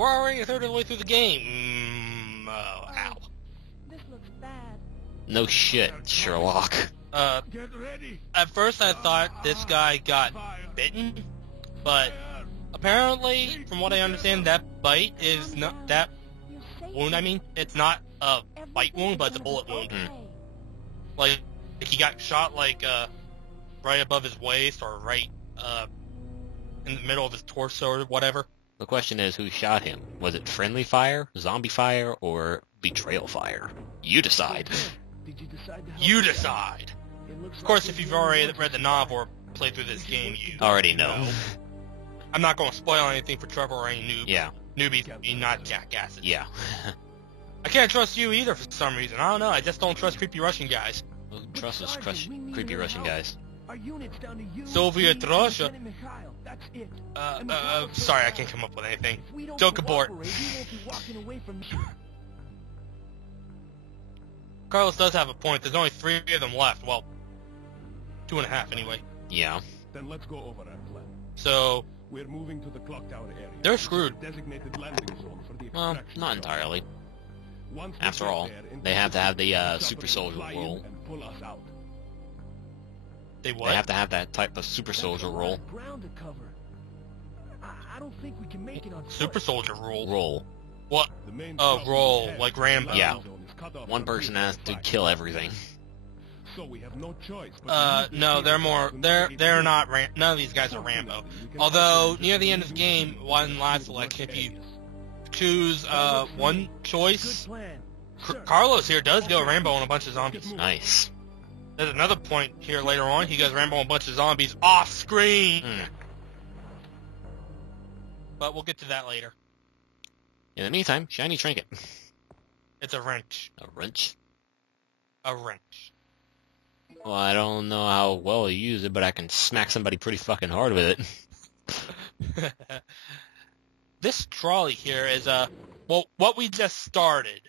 We're already a third of the way through the game. Ow. This looks bad. No shit, Sherlock. At first I thought this guy got bitten, but apparently, from what I understand, that bite is not, that wound, I mean, it's not a bite wound, but it's a bullet wound. Like he got shot, like, right above his waist, or right, in the middle of his torso, or whatever. The question is, who shot him? Was it friendly fire, zombie fire, or betrayal fire? You decide. You decide. Of course, if you've already read the novel or played through this game, you already know. I'm not going to spoil anything for Trevor or any newbies, not jackasses. Yeah. I can't trust you either for some reason. I don't know, I just don't trust creepy Russian guys. Who trusts creepy Russian guys? Soviet Russia. Sorry, I can't come up with anything. Joke abort. Carlos does have a point. There's only 3 of them left. Well, 2.5 anyway. Yeah. Then let's go over our plan. So we're moving to the clock tower area. They're screwed. Designated landing zone for the well, not entirely. After all, they have to have the super soldier role. They what? They have to have that type of super soldier role. Super soldier role? Roll. What? Oh, roll, like Rambo. Yeah. One person has to kill everything. So we have no choice. No, they're not, none of these guys are Rambo. Although, near the end of the game, one last selection, if you choose, one choice, Carlos here does go Rambo on a bunch of zombies. Nice. There's another point here later on, he goes Rambo on a bunch of zombies off screen! But we'll get to that later. In the meantime, shiny trinket. It's a wrench. A wrench? A wrench. Well, I don't know how well you use it, but I can smack somebody pretty fucking hard with it. This trolley here is well, what we just started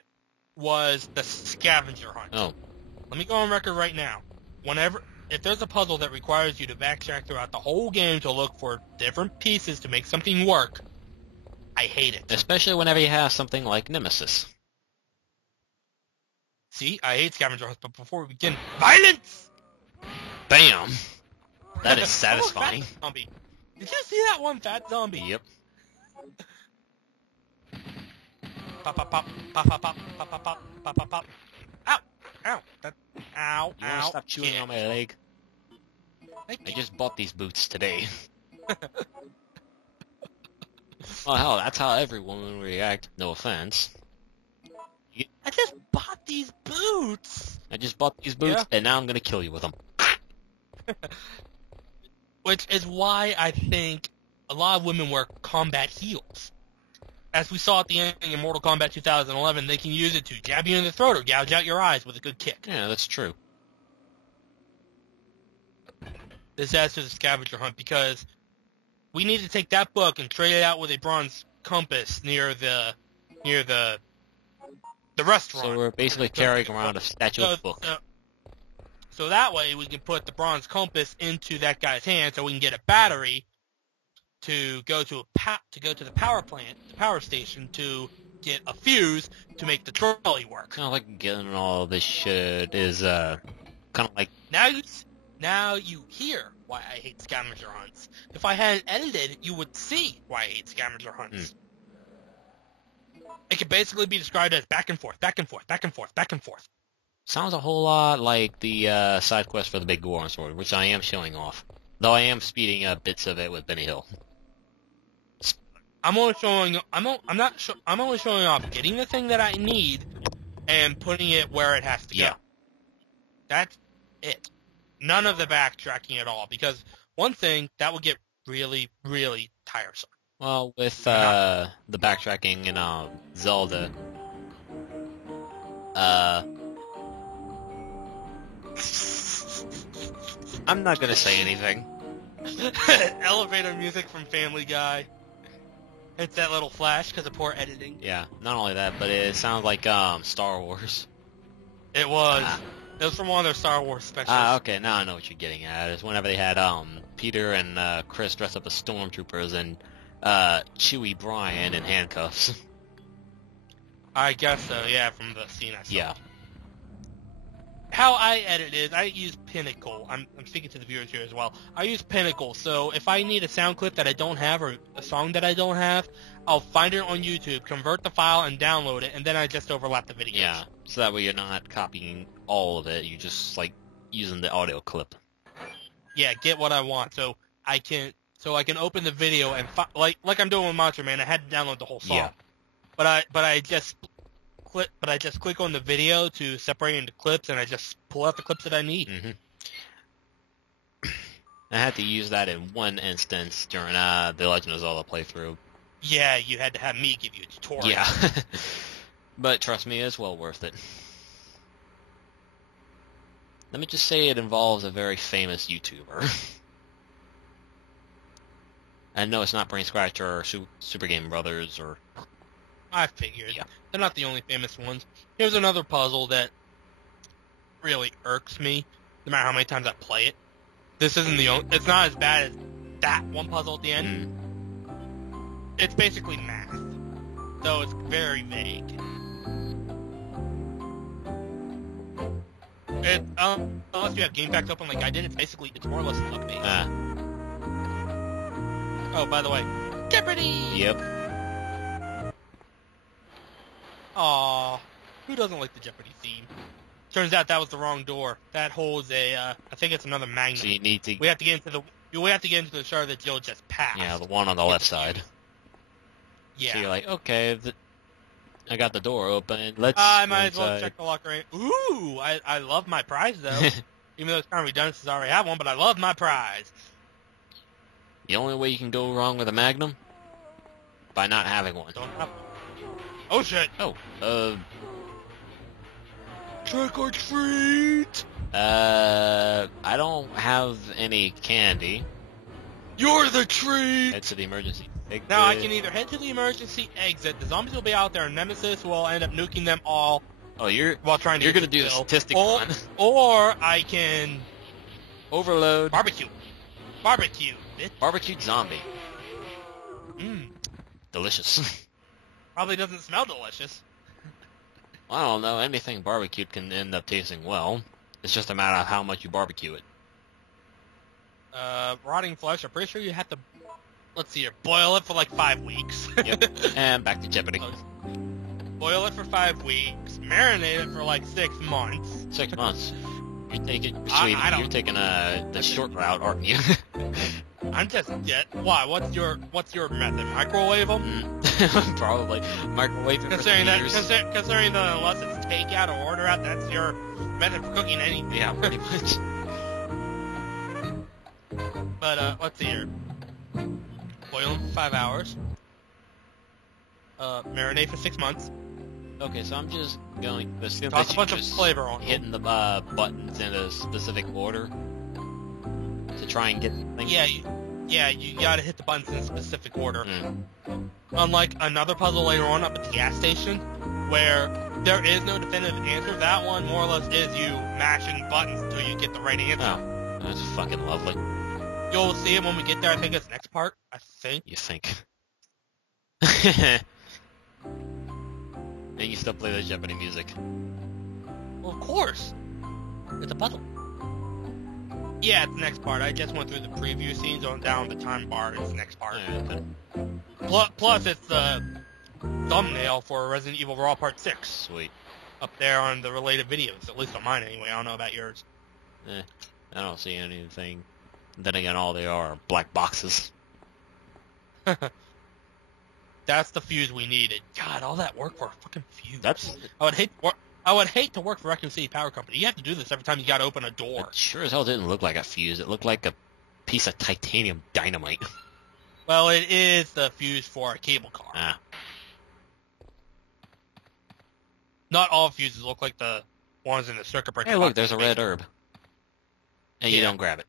was the scavenger hunt. Oh. Let me go on record right now. If there's a puzzle that requires you to backtrack throughout the whole game to look for different pieces to make something work, I hate it. Especially whenever you have something like Nemesis. See, I hate scavenger hunts, but before we begin, violence! Bam! That is satisfying. Fat zombie. Did you see that one fat zombie? Yep. Pop, pop, pop, pop, pop, pop, pop, pop, pop, pop, pop, pop. Ow! Ow! Ow! You wanna stop chewing on my leg? I just bought these boots today. Well, hell, that's how every woman would react. No offense. I just bought these boots! I just bought these boots, and now I'm gonna kill you with them. Which is why I think a lot of women wear combat heels. As we saw at the end in Mortal Kombat 2011, they can use it to jab you in the throat or gouge out your eyes with a good kick. Yeah, that's true. This adds to the scavenger hunt because we need to take that book and trade it out with a bronze compass near the restaurant. So we're basically carrying around a statue of book. So that way we can put the bronze compass into that guy's hand, so we can get a battery to go to the power plant, the power station, to get a fuse to make the trolley work. Kind of like getting all this shit is kind of like now you hear why I hate scavenger hunts. If I hadn't edited, you would see why I hate scavenger hunts. It could basically be described as back and forth, back and forth, back and forth, back and forth. Sounds a whole lot like the side quest for the Big Goron Sword, which I am showing off. Though I am speeding up bits of it with Benny Hill. I'm only showing off getting the thing that I need and putting it where it has to go. Yeah. That's it. None of the backtracking at all, because one thing that would get really, really tiresome. Well, with the backtracking in Zelda, I'm not gonna say anything. Elevator music from Family Guy. It's that little flash because of poor editing. Yeah, not only that, but it sounds like Star Wars. It was. It was from one of their Star Wars specials. Okay, now I know what you're getting at. It's whenever they had Peter and Chris dress up as stormtroopers and Chewy Brian in handcuffs. I guess so, yeah, from the scene I saw. Yeah. How I edit is, I use Pinnacle. I'm speaking to the viewers here as well. I use Pinnacle, so if I need a sound clip that I don't have or a song that I don't have, I'll find it on YouTube, convert the file, and download it, and then I just overlap the videos. Yeah, so that way you're not copying all of it, you're just, like, using the audio clip. Yeah, get what I want, so I can open the video and, like I'm doing with Monster Man, I had to download the whole song. Yeah. But I just click on the video to separate into clips, and I just pull out the clips that I need. Mm-hmm. I had to use that in one instance during the Legend of Zelda playthrough. Yeah, you had to have me give you a tutorial. Yeah. But trust me, it's well worth it. Let me just say it involves a very famous YouTuber. I know it's not Brain Scratcher or Super Game Brothers or... I figured. Yeah. They're not the only famous ones. Here's another puzzle that really irks me, no matter how many times I play it. This isn't the only... It's not as bad as that one puzzle at the end. It's basically math, so it's very vague. Unless you have game packs open like I did, it's more or less luck-based. Oh, by the way, Jeopardy! Yep. Aww, who doesn't like the Jeopardy theme? Turns out that was the wrong door. That holds a, I think it's another magnet. So you need to... We have to get into the shard that Jill just passed. Yeah, the one on the left side. Yeah. So you're like, okay, I got the door open. Let's. I might as well check the locker in. Ooh, I love my prize though. Even though it's kind of redundant since I already have one, but I love my prize. The only way you can go wrong with a Magnum? By not having one. Don't have one. Oh shit! Oh, Trick or treat! I don't have any candy. You're the treat! Head to the emergency exit. Now I can either head to the emergency exit, the zombies will be out there, and Nemesis will end up nuking them all. Oh, you're trying to you're gonna do the statistic one. Or I can overload. Barbecue, bitch. Barbecued zombie. Delicious. Probably doesn't smell delicious. I don't know. Anything barbecued can end up tasting well. It's just a matter of how much you barbecue it. Rotting flesh. I'm pretty sure you have to. Let's see here. Boil it for like 5 weeks. Yep. And back to Jeopardy. Boil it for 5 weeks. Marinate it for like 6 months. 6 months. You're taking the short route, aren't you? I'm just why? What's your method? Microwave them? Probably microwave them. Considering that unless it's takeout or order out, that's your method for cooking anything. Yeah, pretty much. But let's see here. Boil them for 5 hours. Marinate for 6 months. Okay, so I'm just going to assume Toss that a bunch you're of just flavor on hitting the buttons in a specific order to try and get things. Yeah, you gotta hit the buttons in a specific order. Unlike another puzzle later on up at the gas station, where there is no definitive answer, that one more or less is you mashing buttons until you get the right answer. Oh, that's fucking lovely. You'll see it when we get there. I think it's the next part. I think. You think? And you still play the Jeopardy music. Well, of course. It's a puzzle. Yeah, it's the next part. I just went through the preview scenes on down the time bar. It's the next part. Plus, it's the thumbnail for Resident Evil Raw Part 6. Sweet. Up there on the related videos, at least on mine anyway. I don't know about yours. I don't see anything. Then again, all they are black boxes. That's the fuse we needed. God, all that work for a fucking fuse. That's. I would hate to work for Raccoon City Power Company. You have to do this every time you gotta open a door. It sure as hell didn't look like a fuse. It looked like a piece of titanium dynamite. Well, it is the fuse for a cable car. Ah. Not all fuses look like the ones in the circuit breaker. Hey, look, there's a red herb. And you don't grab it.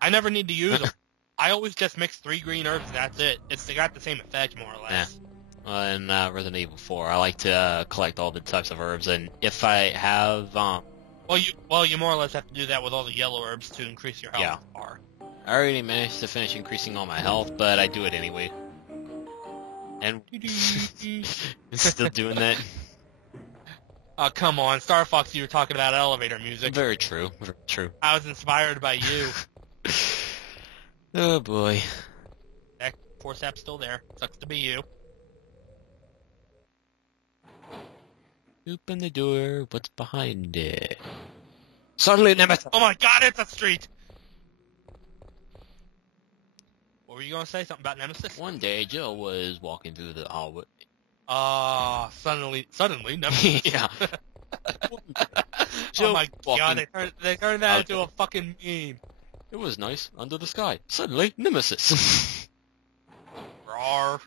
I never need to use them. I always just mix 3 green herbs and that's it. They got the same effect, more or less. Yeah. In Resident Evil 4, I like to collect all the types of herbs, and if I have... Well, you more or less have to do that with all the yellow herbs to increase your health bar. I already managed to finish increasing all my health, but I do it anyway. And still doing that. Oh, come on. Star Fox, you were talking about elevator music. Very true. Very true. I was inspired by you. Oh boy. That force app's still there. Sucks to be you. Open the door. What's behind it? Suddenly, Nemesis. Oh my god, it's a street! What were you gonna say? Something about Nemesis? One day, Jill was walking through the hallway. Suddenly, Nemesis. Yeah. Oh my god, they turned that into a fucking meme. It was nice under the sky. Suddenly, Nemesis. Rawr.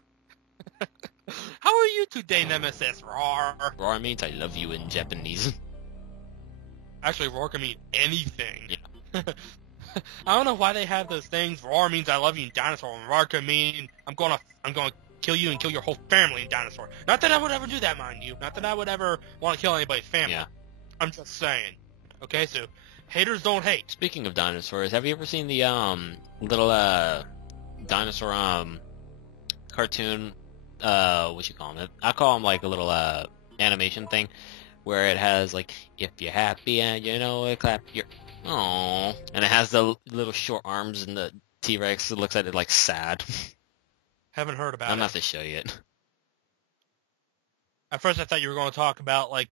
How are you today, Nemesis? Rawr. Roar means I love you in Japanese. Actually, roar can mean anything. Yeah. I don't know why they have those things. Roar means I love you in dinosaur, and roar can mean I'm gonna kill you and kill your whole family in dinosaur. Not that I would ever do that, mind you. Not that I would ever want to kill anybody's family. Yeah. I'm just saying. Okay, so haters don't hate. Speaking of dinosaurs, have you ever seen the little dinosaur cartoon? What you call them? I call them like a little animation thing, where it has like, if you're happy and you know it, clap your. Aww. And it has the little short arms and the T-Rex. It looks at it like sad. Haven't heard about I'm it. gonna have to show you it. At first I thought you were going to talk about like